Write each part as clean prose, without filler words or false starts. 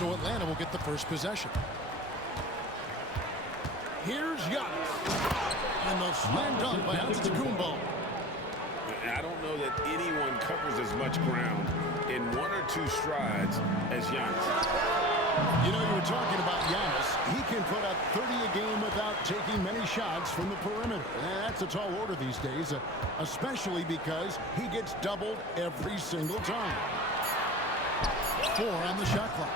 So Atlanta will get the first possession. Here's Giannis. And the slam dunk by Antetokounmpo. I don't know that anyone covers as much ground in 1 or 2 strides as Giannis. You know, you were talking about Giannis. He can put up 30 a game without taking many shots from the perimeter. And that's a tall order these days, especially because he gets doubled every single time. 4 on the shot clock.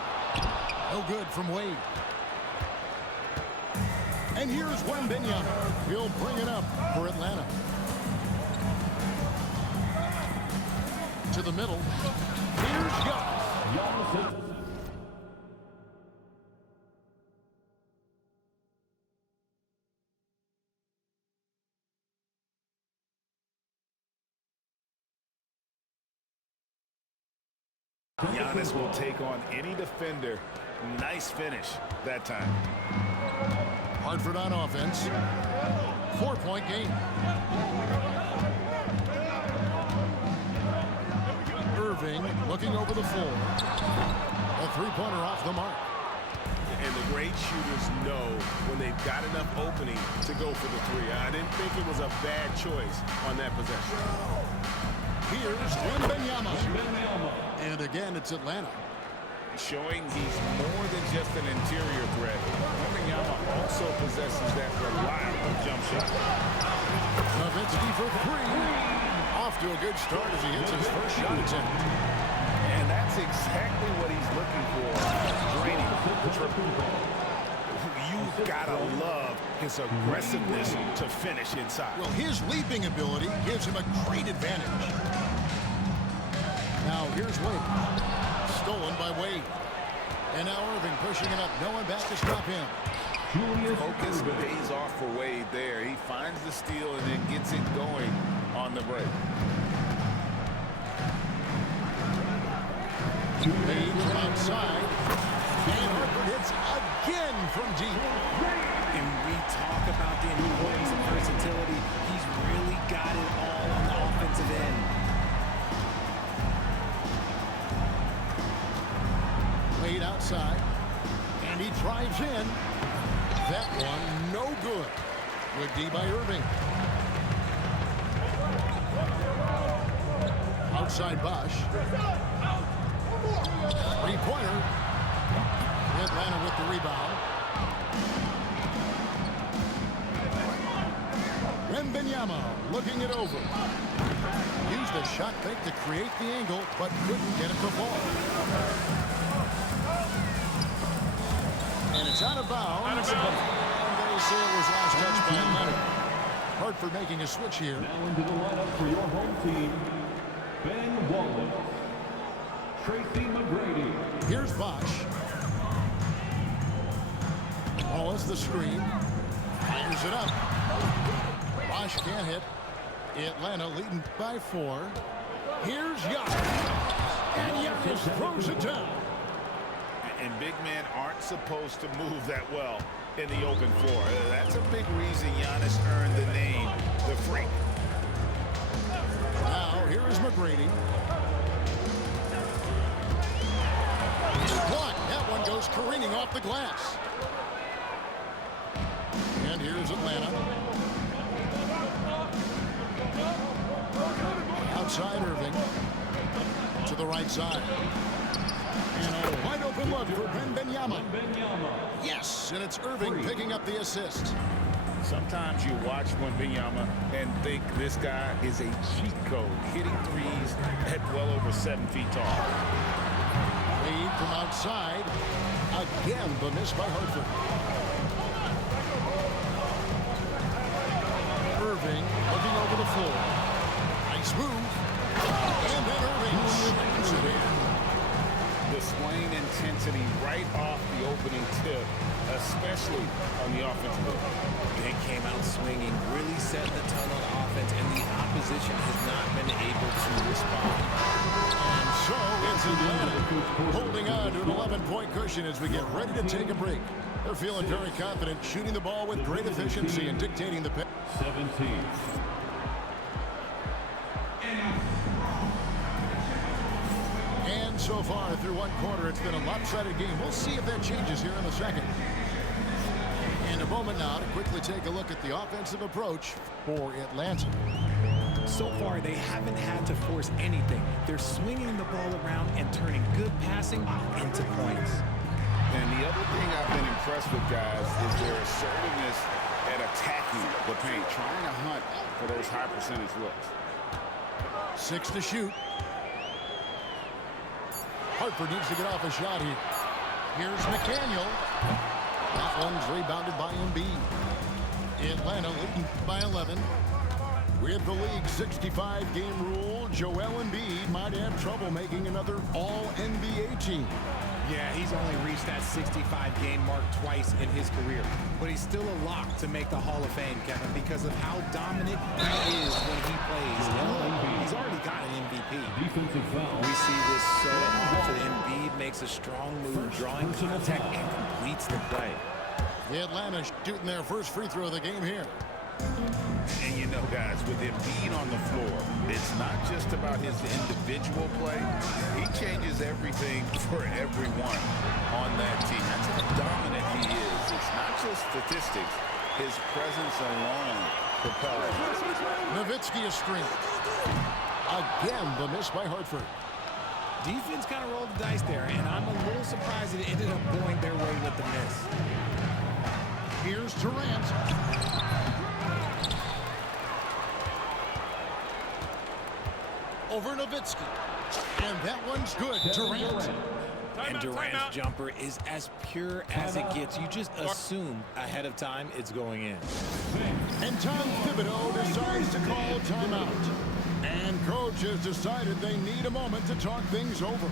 No good from Wade. And here's Wembanyama. He'll bring it up for Atlanta. To the middle. Here's Giannis. Giannis will take on any defender. Nice finish that time. Hartford on offense. 4-point game. Irving looking over the floor. A three-pointer off the mark. And the great shooters know when they've got enough opening to go for the three. I didn't think it was a bad choice on that possession. Here's Wembanyama. And again, it's Atlanta. Showing he's more than just an interior threat. Wembanyama also possesses that reliable jump shot. Nowitzki for 3. Off to a good start as he hits his first shot attempt. And that's exactly what he's looking for. Draining the triple. You've got to love his aggressiveness to finish inside. Well, his leaping ability gives him a great advantage. Now here's Wade. Stolen by Wade. And now Irving pushing it up. No one back to stop him. Focus pays off for Wade there. He finds the steal and then gets it going on the break. Wade from outside. And Hartford hits again from deep. And we talk about the importance of versatility. He's really got it all on the offensive end. Wade outside. And he drives in. That one no good. Good D by Irving. Outside Bosch. Three-pointer. Atlanta with the rebound. Wembanyama looking it over. Used a shot fake to create the angle, but couldn't get it to fall. And it's out of bounds. And they say it was last touched by Leonard. Hartford making a switch here. Now into the lineup for your home team, Ben Wallace, Tracy McGrady. Here's Bosch. Wallace the screen. Fires it up. Bosch can't hit. Atlanta leading by 4. Here's Giannis. And Giannis throws it down. And big men aren't supposed to move that well in the open floor. That's a big reason Giannis earned the name, the Freak. Now, here is McGrady. Block. That one goes careening off the glass. And here's Atlanta. Outside Irving. To the right side. And a wide open look for Wembanyama. Yes, and it's Irving picking up the assist. Sometimes you watch Wembanyama and think this guy is a cheat code, hitting threes at well over 7 feet tall. Wade from outside. Again, the miss by Hartford. Irving looking over the floor. Nice move. And then Irving slams it in. The swing intensity right off the opening tip, especially on the offensive end. They came out swinging, really set the tone on offense, and the opposition has not been able to respond. And so it's Atlanta holding on to an 11-point cushion as we get ready to take a break. They're feeling very confident, shooting the ball with great efficiency and dictating the pace. 17. And so far through one quarter. It's been a lopsided game. We'll see if that changes here in a second. In a moment now to quickly take a look at the offensive approach for Atlanta. So far, they haven't had to force anything. They're swinging the ball around and turning good passing into points. And the other thing I've been impressed with, guys, is their assertiveness at attacking the paint, trying to hunt for those high percentage looks. 6 to shoot. Hartford needs to get off a shot here. Here's McDaniel. That one's rebounded by Embiid. Atlanta leading by 11. With the league 65-game rule, Joel Embiid might have trouble making another All-NBA team. Yeah, he's only reached that 65-game mark twice in his career. But he's still a lock to make the Hall of Fame, Kevin, because of how dominant he is when he plays. He's already got an MVP. Defensive foul. We see this so often. Embiid makes a strong move, drawing contact, and completes the play. Atlanta shooting their first free throw of the game here. And you know, guys, with Embiid on the floor, it's not just about his individual play. He changes everything for everyone on that team. That's how dominant he is. It's not just statistics. His presence alone propels. Nowitzki is streamed. Again, the miss by Hartford. Defense kind of rolled the dice there, and I'm a little surprised that it ended up going their way with the miss. Here's Durant. Over Nowitzki. And that one's good. Durant. And Durant's jumper is as pure as it gets. You just assume ahead of time it's going in. And Tom Thibodeau decides to call timeout. And coach has decided they need a moment to talk things over.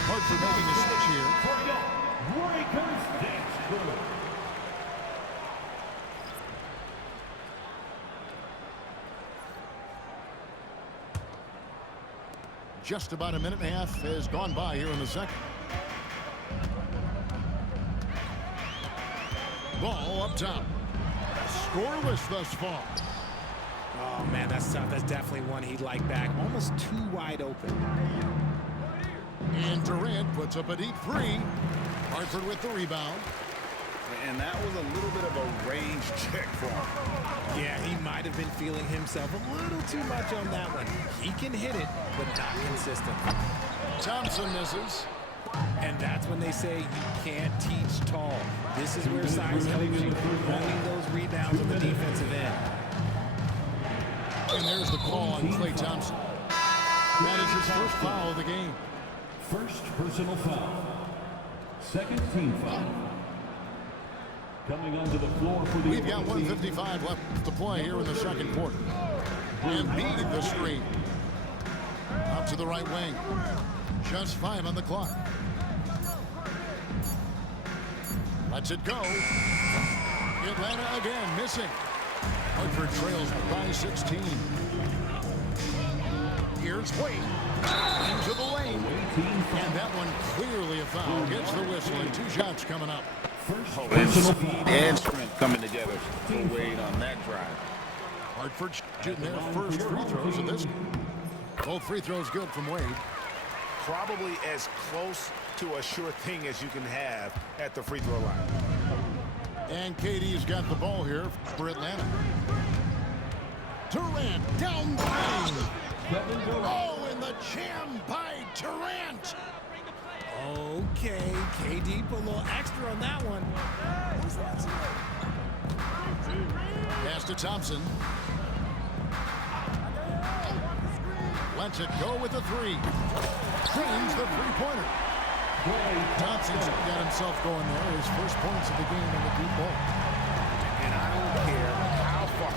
Hartford making a switch here. Breakers dance crew. Just about a minute and a half has gone by here in the second. Ball up top. Scoreless thus far. Oh, man, that's tough. That's definitely one he'd like back. Almost too wide open. And Durant puts up a deep three. Hartford with the rebound. And that was a little bit of a range check for him. Yeah, he might have been feeling himself a little too much on that one. He can hit it, but not consistent. Thompson misses. And that's when they say you can't teach tall. This is where size helps you. Owning those rebounds on the defensive end. And there's the call on Klay Thompson. That is his first foul of the game. First personal foul. Second team foul. Coming onto the floor for the We've got 1:55 left to play here in the second quarter. Embiid the screen. Up to the right wing. Just 5 on the clock. Lets it go. Atlanta again missing. Hartford trails by 16. Here's Wade. Into the lane. And that one clearly a foul. Gets the whistle and 2 shots coming up. Speed and strength coming together for Wade on that drive. Hartford shooting their first free throws of this game. Both free throws good from Wade. Probably as close to a sure thing as you can have at the free throw line. And KD's got the ball here for Atlanta. Durant down the lane. Oh, and the jam by Durant. Okay, KD put a little extra on that one. Pass to Thompson. Lets it go with the 3. Drains the three-pointer. Thompson's got himself going there. His first points of the game on the deep ball. And I don't care how far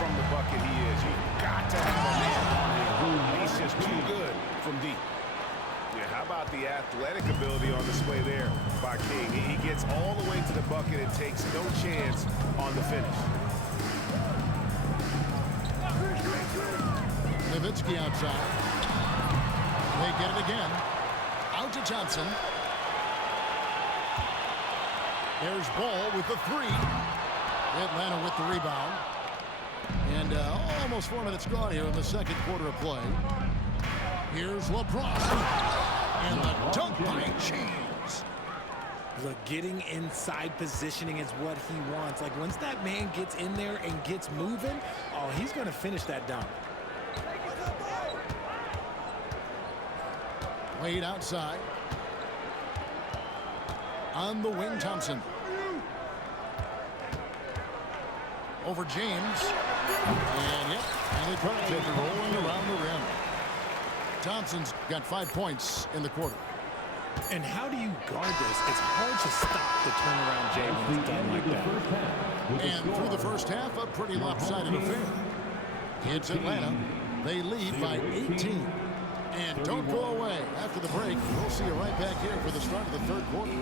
from the bucket he is. You've got to have a man on him. He's just too good from deep. Yeah, how about the athletic ability on display there by King? He gets all the way to the bucket and takes no chance on the finish. Nowitzki outside. They get it again. Out to Thompson. There's Ball with the three. Atlanta with the rebound. And almost 4 minutes gone here in the second quarter of play. Here's LeBron. And the dunk by James. Look, getting inside positioning is what he wants. Like, once that man gets in there and gets moving, oh, he's going to finish that dunk. Wade outside. On the wing, Thompson. Over James. And, yep, Stanley Parker rolling around the rim. Thompson's got 5 points in the quarter. And how do you guard this? It's hard to stop the turnaround Jay when it's done like that. And through the first half, a pretty lopsided affair. It's Atlanta. They lead by 18. And don't go away. After the break, we'll see you right back here for the start of the third quarter.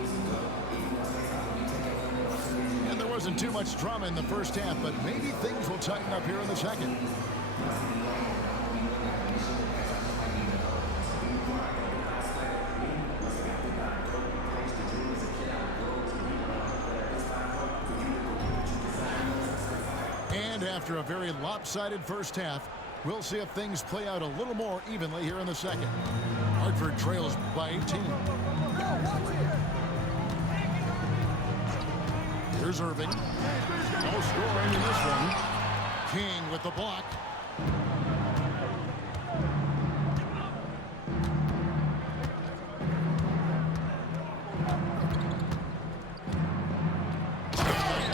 And there wasn't too much drama in the first half, but maybe things will tighten up here in the second. And after a very lopsided first half, we'll see if things play out a little more evenly here in the second. Hartford trails by 18. Here's Irving. No scoring in this one. King with the block.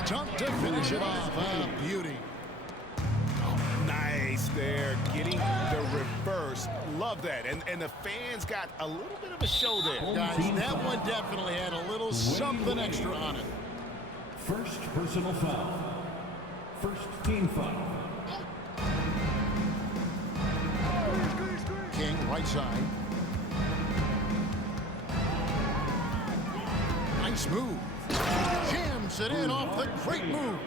Dunk to finish it off. A beauty. Nice there, getting the reverse. Love that. And the fans got a little bit of a show there. Guys, that one definitely had a little something extra on it. First personal foul. First team foul. King, right side. Nice move. Jams it in off the great move.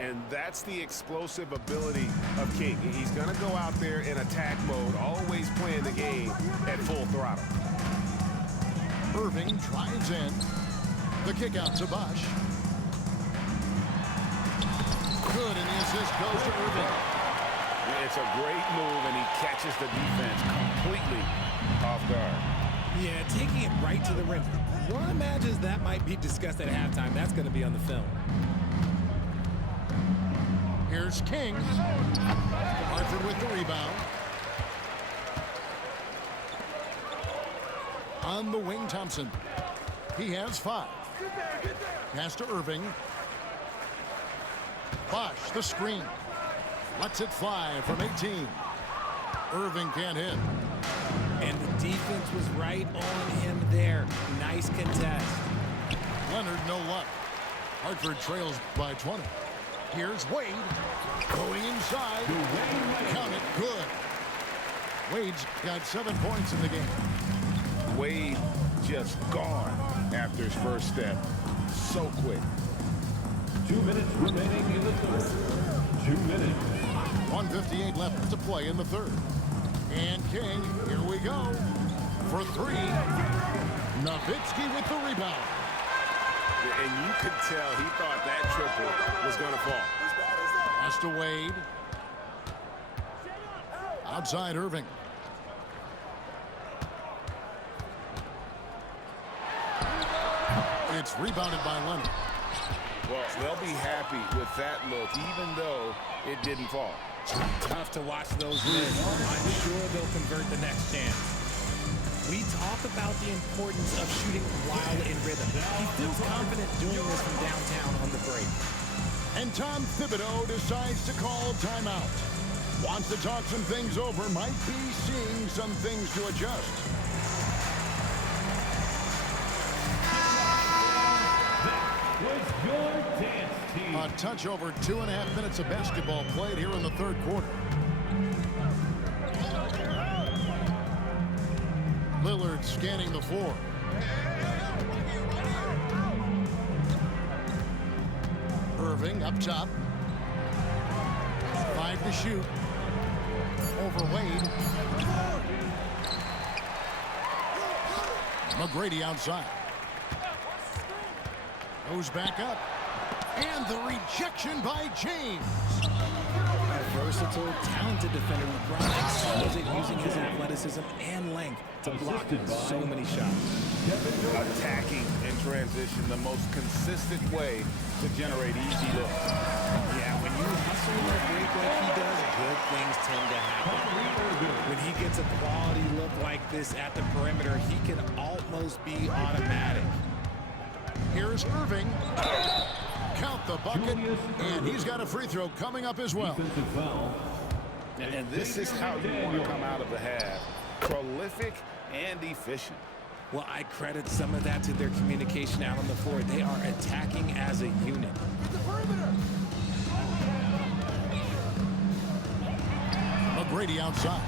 And that's the explosive ability of King. He's going to go out there in attack mode, always playing the game at full throttle. Irving drives in. The kick out to Bosch. Good, and the assist goes to Irving. It's a great move, and he catches the defense completely off guard. Yeah, taking it right to the rim. One imagines that might be discussed at halftime. That's going to be on the film. Here's King. Hartford with the rebound. On the wing, Thompson. He has 5. Pass to Irving. Bosch, the screen. Lets it fly from 18. Irving can't hit. And the defense was right on him there. Nice contest. Leonard, no luck. Hartford trails by 20. Here's Wade. Going inside. Count it. Good. Wade's got 7 points in the game. Wade just gone after his first step. So quick. 2 minutes remaining in the third. 2 minutes. 1:58 left to play in the third. And King, here we go. For 3. Nowitzki with the rebound. And you could tell he thought that triple was going to fall. Pass to Wade. Outside Irving. It's rebounded by Leonard. Well, they'll be happy with that look, even though it didn't fall. Tough to watch those miss. I'm sure they'll convert the next chance. We talk about the importance of shooting while in rhythm. He feels confident doing this from downtown on the break. And Tom Thibodeau decides to call timeout. Wants to talk some things over, might be seeing some things to adjust. Was your dance team. A touch over 2.5 minutes of basketball played here in the third quarter. Lillard scanning the floor. Irving up top. 5 to shoot. Over Wade. McGrady outside. Goes back up. And the rejection by James. A versatile, talented defender. LeBron excels at using his athleticism and length to block so many shots. Attacking in transition, the most consistent way to generate easy looks. Yeah, when you hustle on a break like he does, good things tend to happen. When he gets a quality look like this at the perimeter, he can almost be automatic. Here's Irving. Count the bucket, and he's got a free throw coming up as well. And this is how you want to come out of the half. Prolific and efficient. Well, I credit some of that to their communication out on the floor. They are attacking as a unit. McGrady outside.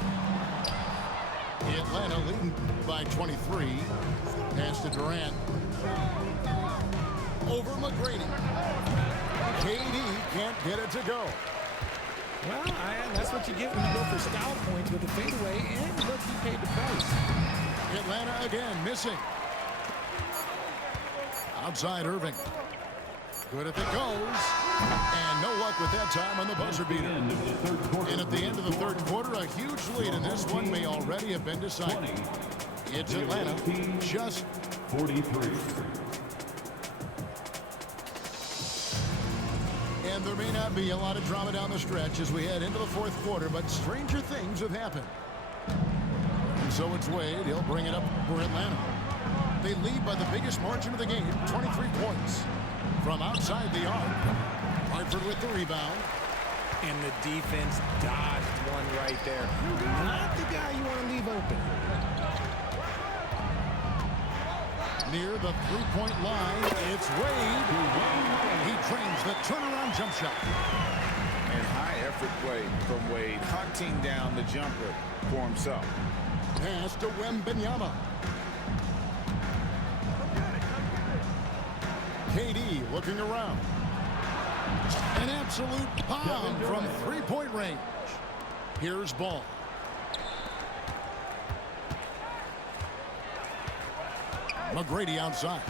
Atlanta leading by 23. Pass to Durant. Over McGrady. KD can't get it to go. Well, that's what you get when you go for style points with a fadeaway, and look, he paid the price. Atlanta again missing. Outside Irving. Good if it goes. And no luck with that time on the buzzer beater. And at the end of the third quarter, a huge lead in this one may already have been decided. It's Atlanta, just 43. And there may not be a lot of drama down the stretch as we head into the fourth quarter, but stranger things have happened. And so it's Wade. He'll bring it up for Atlanta. They lead by the biggest margin of the game, 23 points. From outside the arc, Hartford with the rebound. And the defense dodged one right there. Not the guy you want to leave open. Near the three-point line, it's Wade. He trains the turnaround jump shot. And high effort play from Wade, hunting down the jumper for himself. Pass to Wembanyama. KD looking around. An absolute bomb from three-point range. Here's Ball. McGrady outside.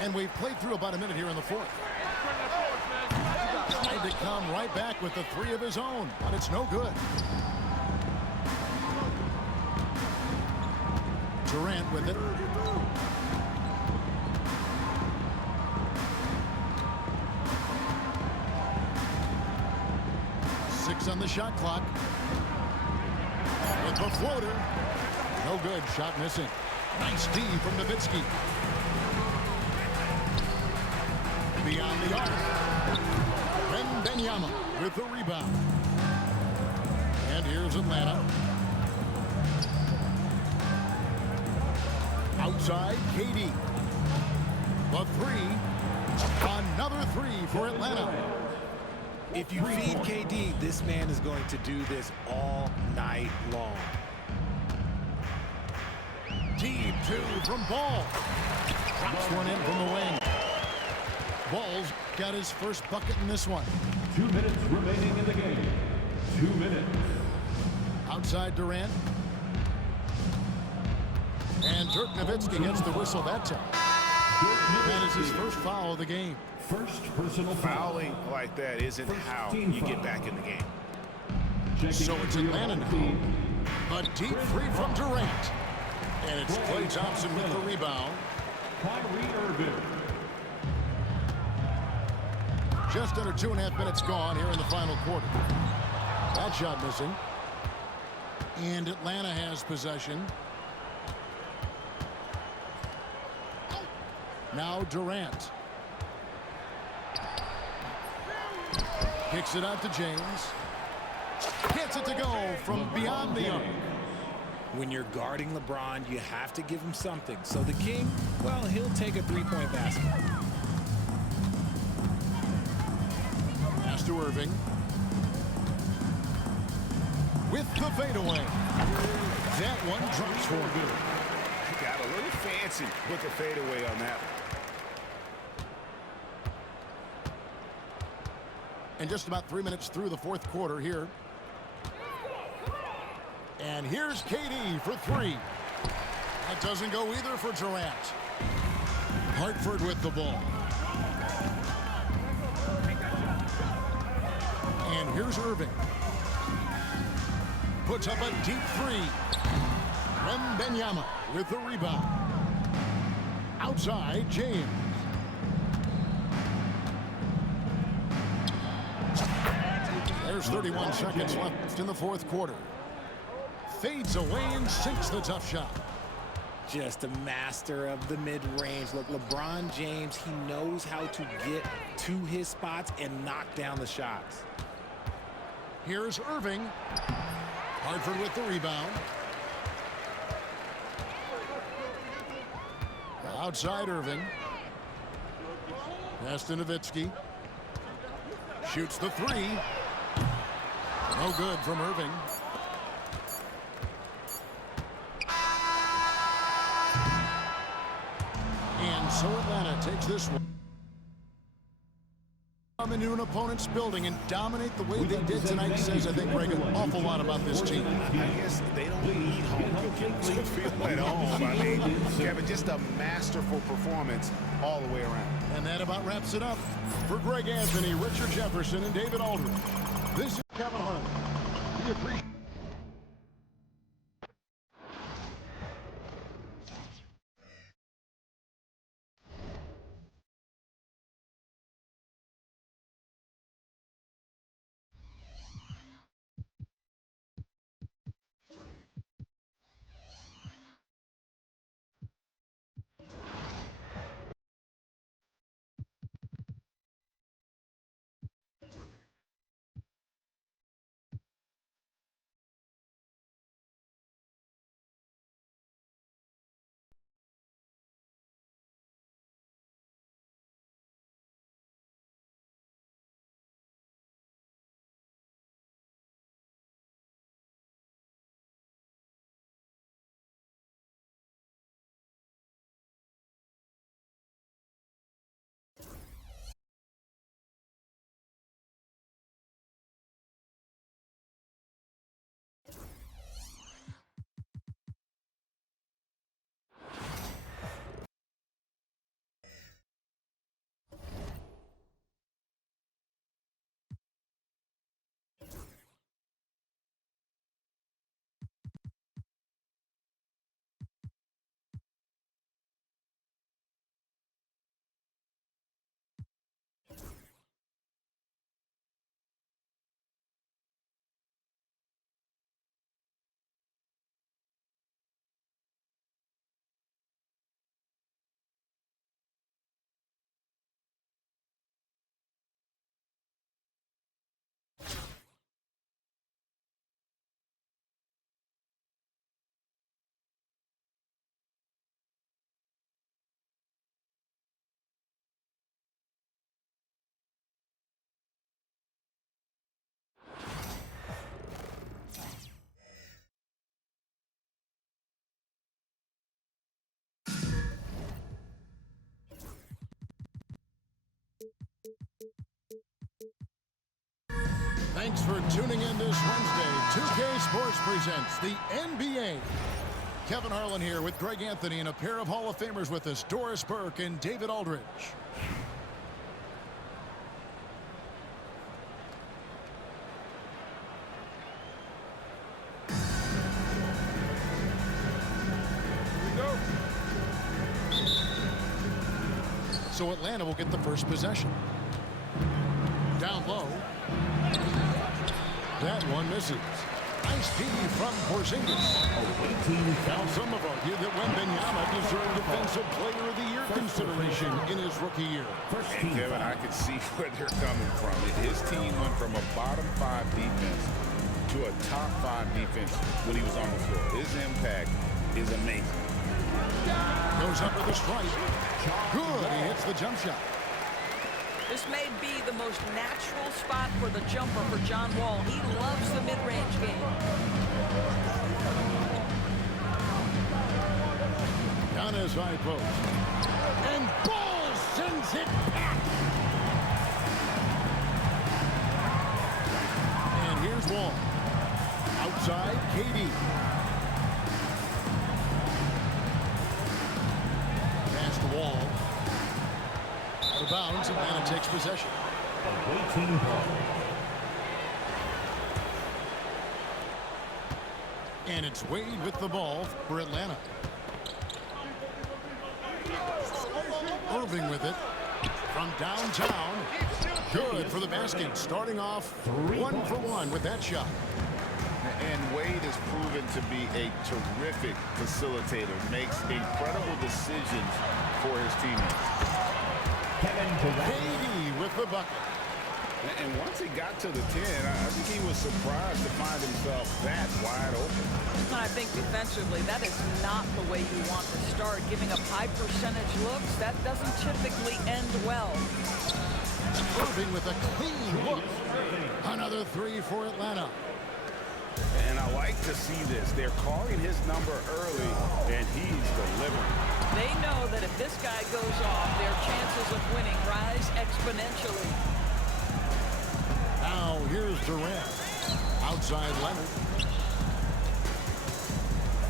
And we've played through about a minute here in the fourth. Tried to come right back with the three of his own, but it's no good. Durant with it. Six on the shot clock. With the floater. No good. Shot missing. Nice D from Nowitzki. Beyond the arc. Wembanyama with the rebound. And here's Atlanta. Outside, KD. The three. Another three for Atlanta. If you feed KD, this man is going to do this all night long. Deep two from Ball. Drops one in from the wing. Ball's got his first bucket in this one. 2 minutes remaining in the game. 2 minutes. Outside Durant. And Dirk Nowitzki gets the whistle that time. That is his first foul of the game. First personal foul. Fouling like that isn't how you get back in the game. So it's Atlanta now. A deep three from Durant. And it's Klay Thompson with the rebound. Kyrie Irving. Just under 2.5 minutes gone here in the final quarter. That shot missing. And Atlanta has possession. Now Durant. Kicks it out to James. Gets it to go from beyond the arc. When you're guarding LeBron, you have to give him something. So the King, well, he'll take a three-point basket. Pass to Irving. With the fadeaway. That one drops for good. Got a little fancy with the fadeaway on that one. And just about 3 minutes through the fourth quarter here. And here's KD for three. That doesn't go either for Durant. Hartford with the ball. And here's Irving. Puts up a deep three. Wembanyama with the rebound. Outside, James. There's 31 seconds left in the fourth quarter. Fades away and sinks the tough shot. Just a master of the mid-range. Look, LeBron James, he knows how to get to his spots and knock down the shots. Here's Irving. Hartford with the rebound. Outside Irving. Pass to Nowitzki. Shoots the three. No good from Irving. And so Atlanta takes this one. Come into an opponent's building and dominate the way they did tonight says, I think, Greg, an awful lot about this team. I guess they don't need home cooking to feel at home. I mean, Kevin, just a masterful performance all the way around. And that about wraps it up. For Greg Anthony, Richard Jefferson, and David Aldridge, this is Kevin Harlan. We appreciate Thanks for tuning in this Wednesday. 2K Sports presents the NBA. Kevin Harlan here with Greg Anthony and a pair of Hall of Famers with us, Doris Burke and David Aldridge. So Atlanta will get the first possession. Down low. That one misses. Nice D from Porzingis. Now some have argued that Wembanyama deserved Defensive Player of the Year consideration in his rookie year. And Kevin, I can see where they're coming from. His team went from a bottom 5 defense to a top 5 defense when he was on the floor. His impact is amazing. Goes up with a strike. Good. He hits the jump shot. This may be the most natural spot for the jumper for John Wall. He loves the mid-range game. Down his high post. And Ball sends it back. And here's Wall. Outside, KD. bounds. Atlanta takes possession. Awaiting ball. And it's Wade with the ball for Atlanta. Irving with it from downtown. Good for the basket. Starting off 1 for 1 with that shot. And Wade has proven to be a terrific facilitator. Makes incredible decisions for his teammates. KD with the bucket. And once he got to the 10, I think he was surprised to find himself that wide open. I think defensively, that is not the way you want to start. Giving up high percentage looks, that doesn't typically end well. Irving with a clean look. Another 3 for Atlanta. And I like to see this. They're calling his number early, and he's delivering. They know that if this guy goes off, their chances of winning rise exponentially. Now here's Durant. Outside Leonard.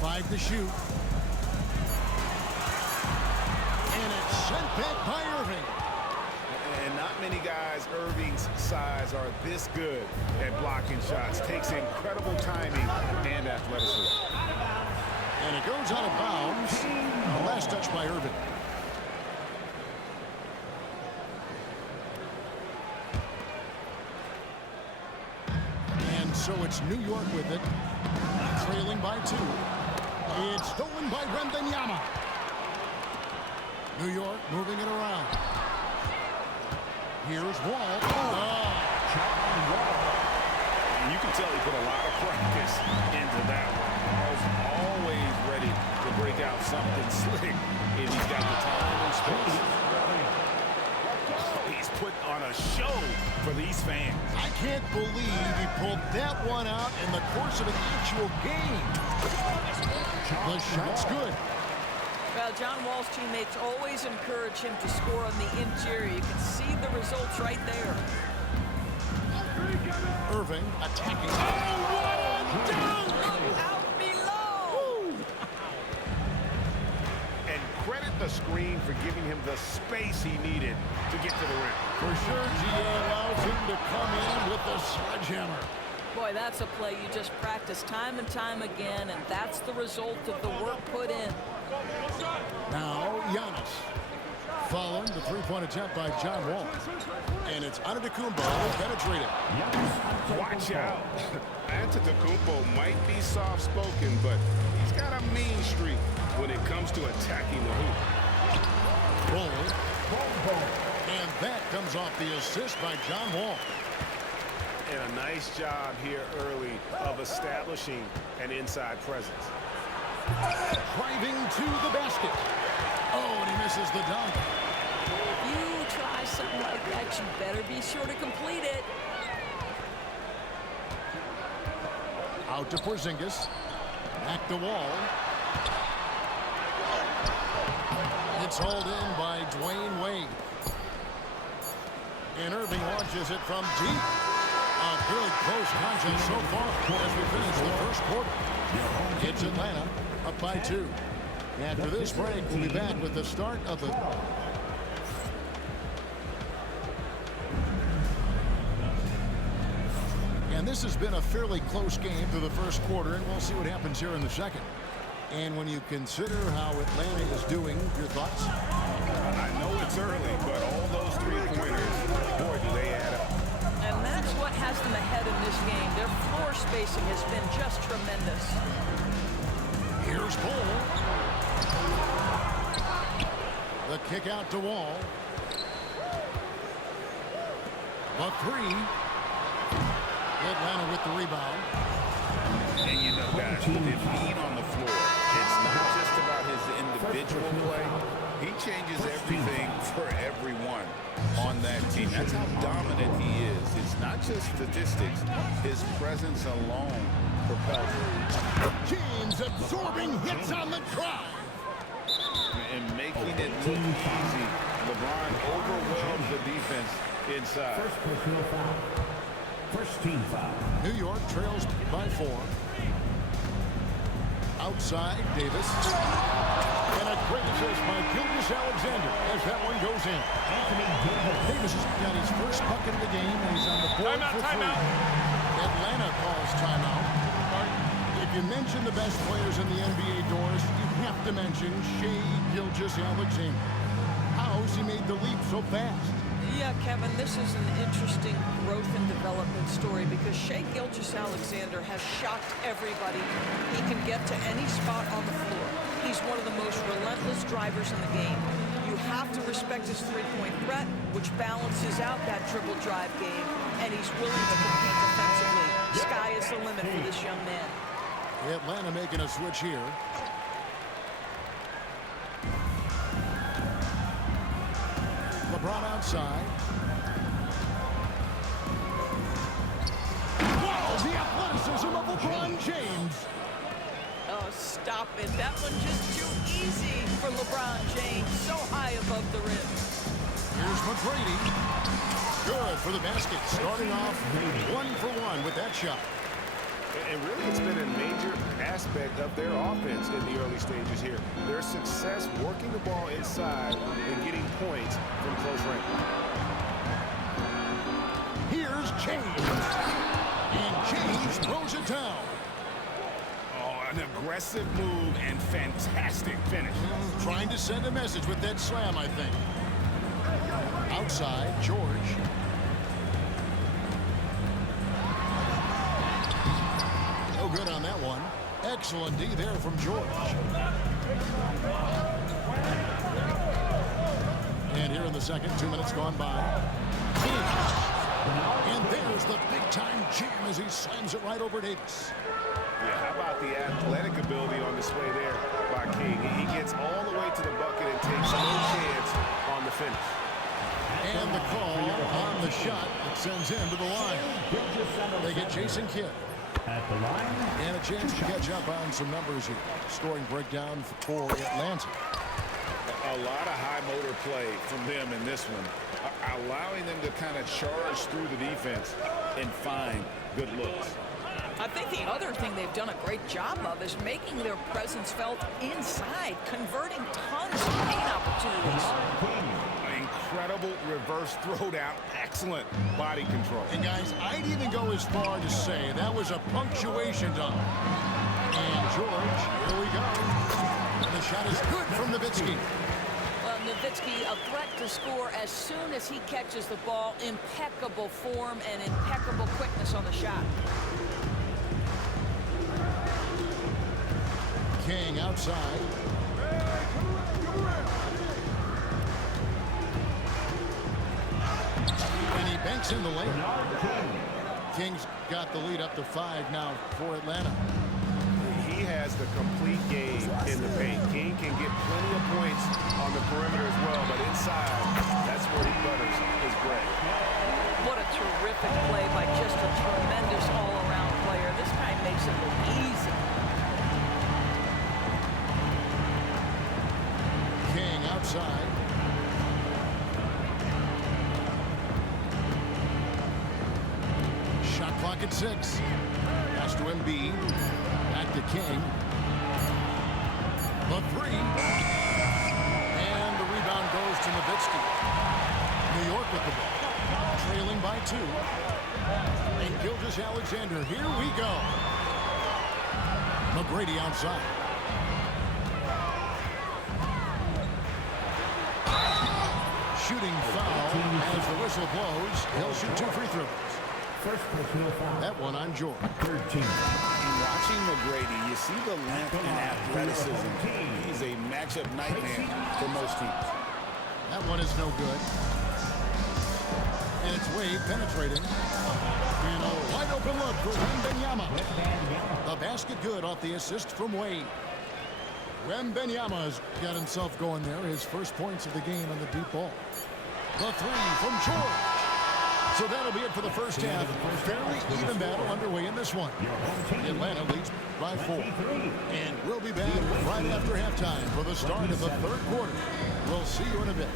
5 to shoot. And it's sent back by Irving. And not many guys Irving's size are this good at blocking shots. Takes incredible timing and athleticism. And it goes out of bounds. The last touch by Irving. So it's New York with it, trailing by 2. It's stolen by Wembanyama. New York moving it around. Here's Wall. You can tell he put a lot of practice into that one. He's always ready to break out something slick if he's got the time and space. He's put on a show for these fans. I can't believe he pulled that one out in the course of an actual game. The shot's good. Well, John Wall's teammates always encourage him to score on the interior. You can see the results right there. Irving attacking. Out below. And credit the screen for giving him the space he needed to get to the rim. For sure, GA allows him to come in with the sledgehammer. Boy, that's a play you just practice time and time again, and that's the result of the work put in. Now, Giannis. Following the three-point attempt by John Wall. And it's Antetokounmpo penetrating. Watch out. Antetokounmpo might be soft-spoken, but he's got a mean streak when it comes to attacking the hoop. Bull. And that comes off the assist by John Wall. And a nice job here early of establishing an inside presence. Driving to the basket. Oh, and he misses the dunk. If you try something like that, you better be sure to complete it. Out to Porzingis. Back to Wall. It's hauled in by Dwayne Wade. And Irving launches it from deep. A good close contest so far as we finish the first quarter. It's Atlanta up by 2. After this break, we'll be back with the start of the... And this has been a fairly close game through the first quarter, and we'll see what happens here in the second. And when you consider how Atlanta is doing, your thoughts? I know it's early, but all those three-pointers, boy, do they add up. And that's what has them ahead in this game. Their floor spacing has been just tremendous. Here's Bull. The kick out to Wall. The 3. Atlanta with the rebound. And you know, guys, with him being on the floor, it's not just about his individual play. He changes everything for everyone on that team. That's how dominant he is. It's not just statistics. His presence alone propels him. James absorbing hits on the drive. And making it look easy. LeBron overwhelms the defense inside. First personal foul. First team foul. New York trails by 4. Outside, Davis. And a great assist by Gilgeous Alexander as that one goes in. Davis has got his first bucket of the game, and he's on the board for three. Atlanta calls timeout. If you mention the best players in the NBA doors, you have to mention Shai Gilgeous-Alexander. How's he made the leap so fast? Yeah, Kevin, this is an interesting growth and development story because Shai Gilgeous-Alexander has shocked everybody. He can get to any spot on the floor. He's one of the most relentless drivers in the game. You have to respect his three-point threat, which balances out that dribble drive game, and he's willing to compete defensively. Sky is the limit for this young man. Atlanta making a switch here. LeBron outside. Wow, the athleticism of LeBron James. Oh, stop it. That one just too easy for LeBron James. So high above the rim. Here's McGrady. Good for the basket. Starting off 1 for 1 with that shot. And really, it's been a major aspect of their offense in the early stages here. Their success working the ball inside and getting points from close range. Here's James. And James throws it down. Oh, an aggressive move and fantastic finish. Trying to send a message with that slam, I think. Outside, George. No good on that one. Excellent D there from George. And here in the second, 2 minutes gone by. And there's the big-time jam as he slams it right over Davis. Yeah, how about the athletic ability on display there by King? He gets all the way to the bucket and takes no chance on the finish. And the call on the shot that sends him to the line. They get Jason Kidd. At the line. And a chance to catch up on some numbers here. Scoring breakdown for Atlanta. A lot of high motor play from them in this one, allowing them to kind of charge through the defense and find good looks. I think the other thing they've done a great job of is making their presence felt inside, converting tons of paint opportunities. Incredible reverse throwdown, excellent body control. And guys, I'd even go as far to say that was a punctuation dunk. And George, here we go. And the shot is good from Nowitzki. Well, Nowitzki, a threat to score as soon as he catches the ball. Impeccable form and impeccable quickness on the shot. King outside. And he banks in the lane. King's got the lead up to 5 now for Atlanta. He has the complete game in the paint. King can get plenty of points on the perimeter as well, but inside, that's where he butters his bread. What a terrific play by just a tremendous all-around player. This guy makes it look easy. King outside. Shot clock at 6. Pass to Embiid. Back to King. The 3. And the rebound goes to Nowitzki. New York with the ball. Trailing by 2. And Gilgeous-Alexander. Here we go. McGrady outside. Shooting foul as the whistle blows. He'll shoot 2 free throws. First personal foul. That one on George. 13. In watching McGrady, you see the length and athleticism. He's a matchup nightmare for most teams. That one is no good. And it's Wade penetrating. And a wide open look for Wembanyama. The basket good off the assist from Wade. Wembanyama's got himself going there. His first points of the game on the deep ball. The 3 from George. So that'll be it for the first half. Fairly even battle underway in this one. Atlanta leads by 4. And we'll be back right after halftime for the start of the third quarter. We'll see you in a bit.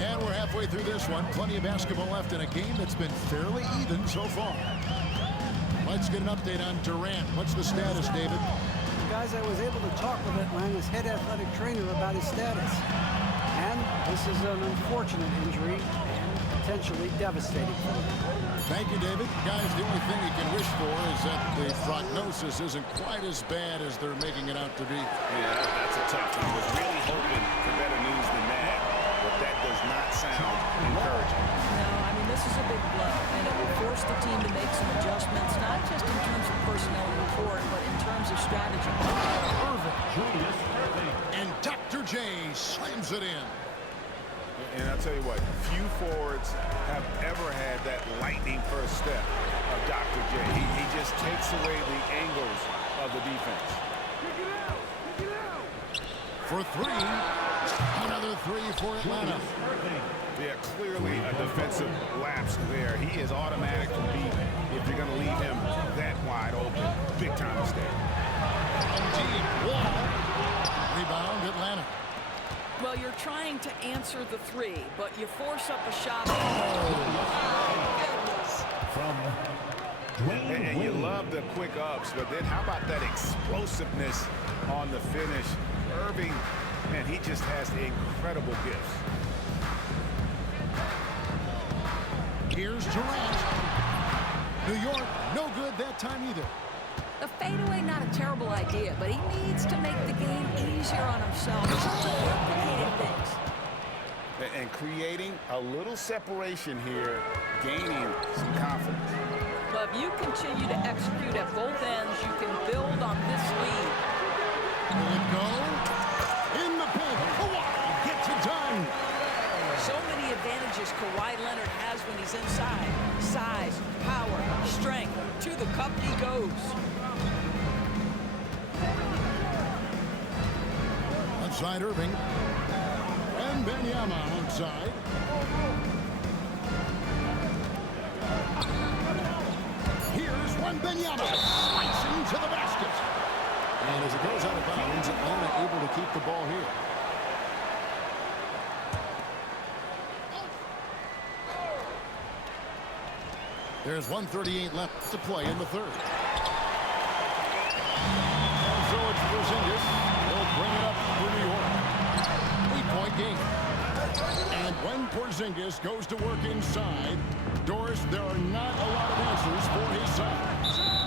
And we're halfway through this one. Plenty of basketball left in a game that's been fairly even so far. Let's get an update on Durant. What's the status, David? guys, I was able to talk with Atlanta's head athletic trainer about his status. And this is an unfortunate injury and potentially devastating for him. Thank you, David. Guys, the only thing you can wish for is that the prognosis isn't quite as bad as they're making it out to be. Yeah, that's a tough one. Was really hoping for better news than that, but that does not sound encouraging. No, I mean, this is a big blow, and it will force the team to make some adjustments, not just in terms of personnel report, but in terms of strategy. And Dr. J slams it in. And I'll tell you what, few forwards have ever had that lightning first step of Dr. J. He just takes away the angles of the defense. For three. Another three for Atlanta. Yeah, clearly a defensive lapse there. He is automatic from deep if you're going to leave him that wide open. Big time mistake. Deep wall. Rebound Atlanta. Well, you're trying to answer the three, but you force up a shot. And you love the quick ups, but then how about that explosiveness on the finish? Irving, man, he just has incredible gifts. Here's Durant. New York, no good that time either. The fadeaway, not a terrible idea, but he needs to make the game easier on himself. Complicated things. And creating a little separation here, gaining some confidence. But if you continue to execute at both ends, you can build on this lead. Will it go? In the paint. Kawhi gets it done. So many advantages Kawhi Leonard has when he's inside. Size, power, strength. To the cup he goes. Outside Irving. And Benyama outside. Here's one Benyama slicing to the basket. And as it goes out of bounds, Atlanta able to keep the ball here. There's 1:38 left to play in the third. And so it's Porzingis. They'll bring it up for New York. 8-point game. And when Porzingis goes to work inside, Doris, there are not a lot of answers for his side.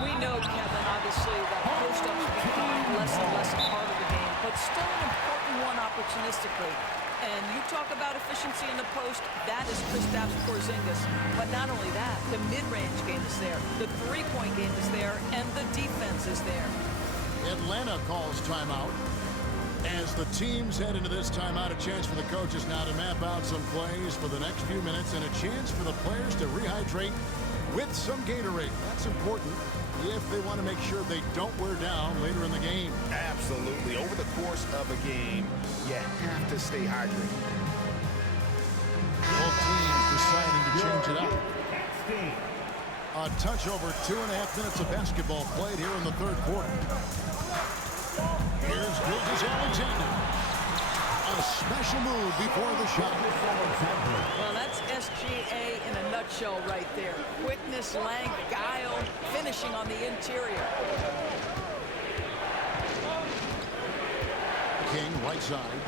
We know, Kevin, obviously, that post-ups become less and less a part of the game, but still an important one opportunistically. And you talk about efficiency in the post, that is Kristaps Porzingis. But not only that, the mid-range game is there, the three-point game is there, and the defense is there. Atlanta calls timeout. As the teams head into this timeout, a chance for the coaches now to map out some plays for the next few minutes and a chance for the players to rehydrate with some Gatorade. That's important if they want to make sure they don't wear down later in the game. Absolutely. Over the course of a game, you have to stay hydrated. Both teams deciding to change it up. A touch over 2.5 minutes of basketball played here in the third quarter. Here's Gilgeous-Alexander. A special move before the shot. Well, that's SGA in a nutshell right there. Quickness, length, guile, finishing on the interior. King, right side.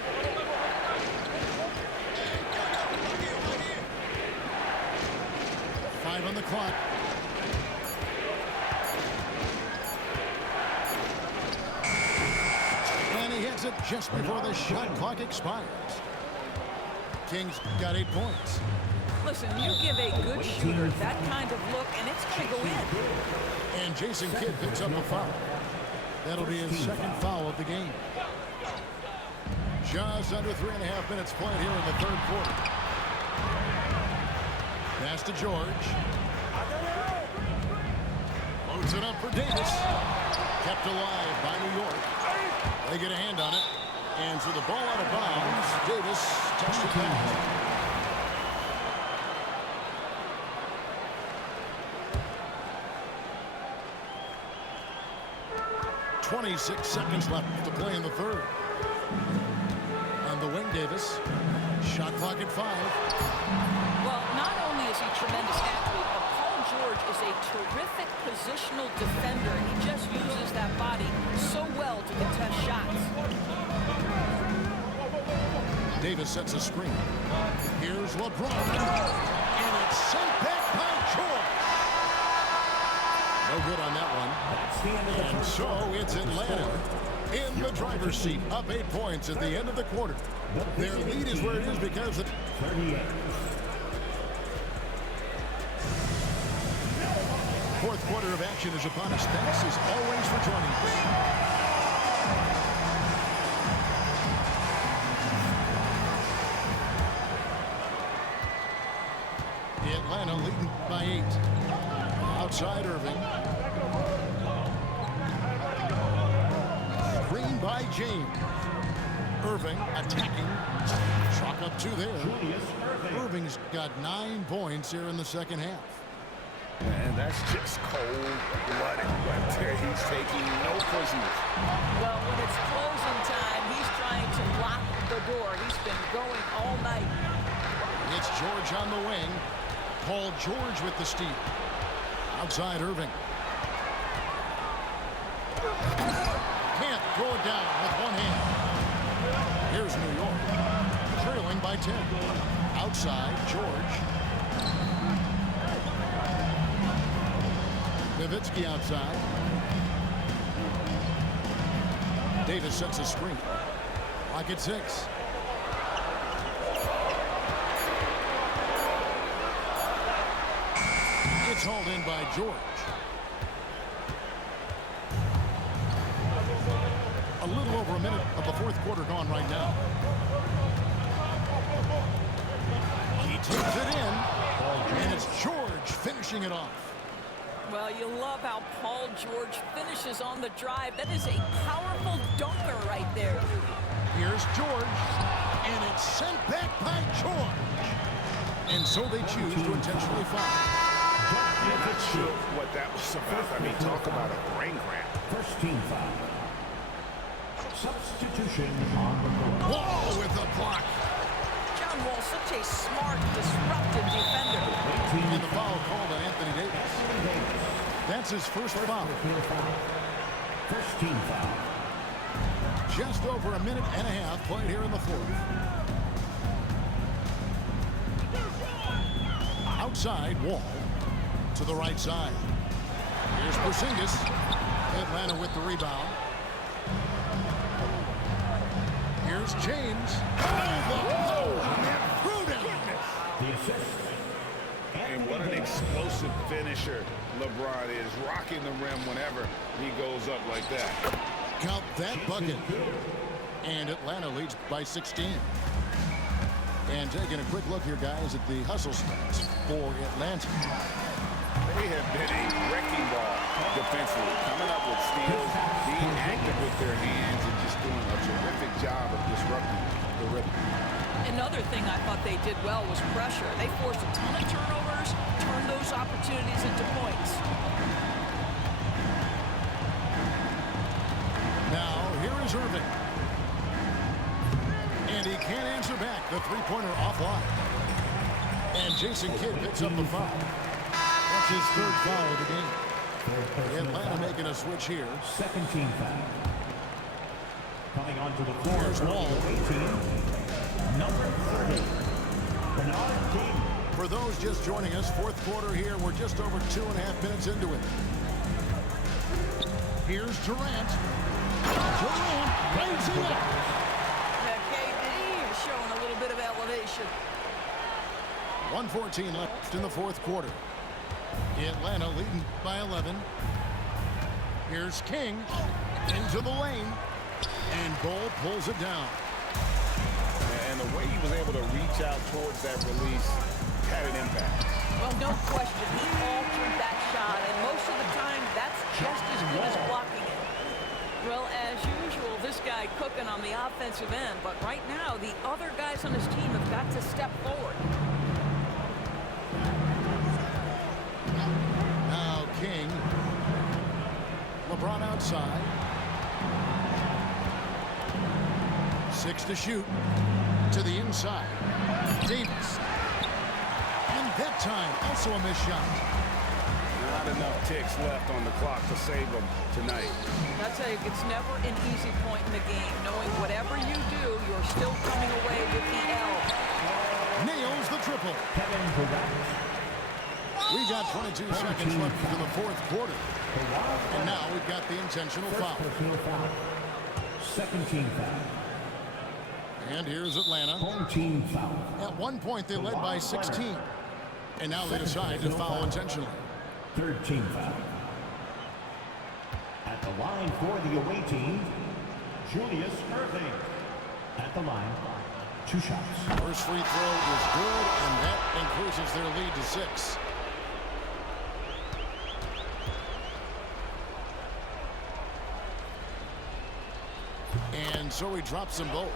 Five on the clock. And he hits it just before the shot clock expires. King's got 8 points. Listen, you give a good shooter that kind of look, and it's going to go in. And Jason Kidd picks up a foul. That'll be his second foul of the game. Just under 3.5 minutes played here in the third quarter. Pass to George. Loads it up for Davis. Kept alive by New York. They get a hand on it. And so the ball out of bounds. Davis touched it down. 26 seconds left to play in the third. On the wing, Davis. Shot clock at 5. Well, not only is he a tremendous athlete, but Paul George is a terrific positional defender. He just uses that body so well to Davis sets a screen. Here's LeBron. And it's sent back by George. No good on that one. And so it's Atlanta in the driver's seat, up 8 points at the end of the quarter. Their lead is where it is because of 38. fourth quarter of action is upon us. Thanks as always for joining us. Atlanta leading by 8. Outside Irving. Screen by James. Irving attacking. Chalk up 2 there. Irving's got 9 points here in the second half. And that's just cold-blooded right there. He's taking no prisoners. Well, when it's closing time, he's trying to lock the door. He's been going all night. It's George on the wing. Paul George with the steal. Outside Irving. Can't throw it down with one hand. Here's New York. Trailing by 10. Outside George. Nowitzki outside. Davis sets a screen. Clock at 6. It's hauled in by George. A little over a minute of the fourth quarter gone right now. He takes it in, and it's George finishing it off. Well, you love how Paul George finishes on the drive. That is a powerful dunker right there. Here's George, and it's sent back by George. And so they choose to intentionally foul. I'm not sure what that was about. I mean, talk about a brain cramp. First team foul. Substitution on the court. Wall with the block. John Wall, such a smart, disruptive defender. And the foul called on Anthony Davis. That's his first foul. First team foul. Just over a minute and a half played here in the fourth. Outside Wall to the right side. Here's Porzingis. Atlanta with the rebound. Here's James. The assist. And what an explosive finisher LeBron is, rocking the rim whenever he goes up like that. Count that bucket. And Atlanta leads by 16. And taking a quick look here, guys, at the hustle stats for Atlanta. They have been a wrecking ball defensively, coming up with steals, being active with their hands, and just doing a terrific job of disrupting the rhythm. Another thing I thought they did well was pressure. They forced a ton of turnovers, turned those opportunities into points. Now, here is Irving. And he can't answer back. The three-pointer offline. And Jason Kidd picks up the foul. That's his third foul of the game. Atlanta making a switch here. Second team foul. Coming onto the floor. Here's Wall. 18. Number 30. Bernard King. For those just joining us, fourth quarter here. We're just over 2.5 minutes into it. Here's Durant. Durant raising up. KD is showing a little bit of elevation. 1:14 left in the fourth quarter. Atlanta leading by 11. Here's King into the lane. And Ball pulls it down. And the way he was able to reach out towards that release had an impact. Well, no question. He altered that shot, and most of the time, that's just as good as blocking it. Well, as usual, this guy cooking on the offensive end, but right now, the other guys on his team have got to step forward. Now King. LeBron outside. 6 to shoot. To the inside. Davis. And that time, also a missed shot. Not enough ticks left on the clock to save them tonight. That's tell you, it's never an easy point in the game, knowing whatever you do, you're still coming away with the L. Nails the triple. Kevin Durant. We got 22 seconds left in the fourth quarter. And now we've got the intentional foul. Personal foul. Second team foul. And here's Atlanta. Home team foul. At one point, they led by 16. And now they decide to foul intentionally. Third team foul. At the line for the away team, Julius Irving. At the line, 2 shots. First free throw is good, and that increases their lead to 6. And so he drops them both.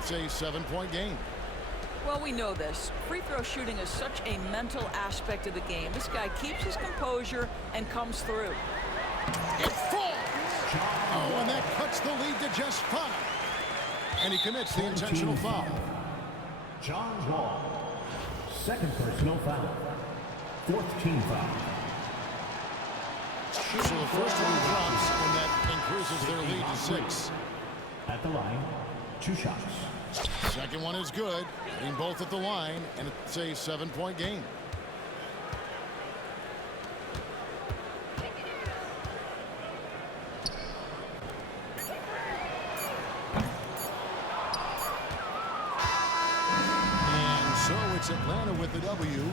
It's a 7-point game. Well, we know this. Free throw shooting is such a mental aspect of the game. This guy keeps his composure and comes through. It falls! Oh, and that cuts the lead to just 5. And he commits the intentional foul. John Wall. Second personal foul. Fourth team foul. So the first one drops, and that increases their lead to 6. At the line, 2 shots. Second one is good. Hitting both at the line, and it's a 7-point game. And so it's Atlanta with the W.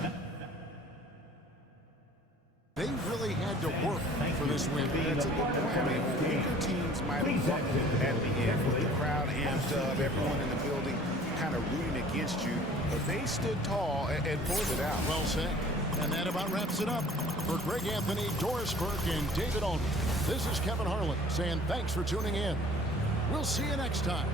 They really had to work for this win. That's a good point. I mean, weaker teams might have buckled at the end with the crowd amped up, everyone in the building kind of rooting against you, but they stood tall and pulled it out. Well said. And that about wraps it up. For Greg Anthony, Doris Burke, and David Aldridge, this is Kevin Harlan saying thanks for tuning in. We'll see you next time.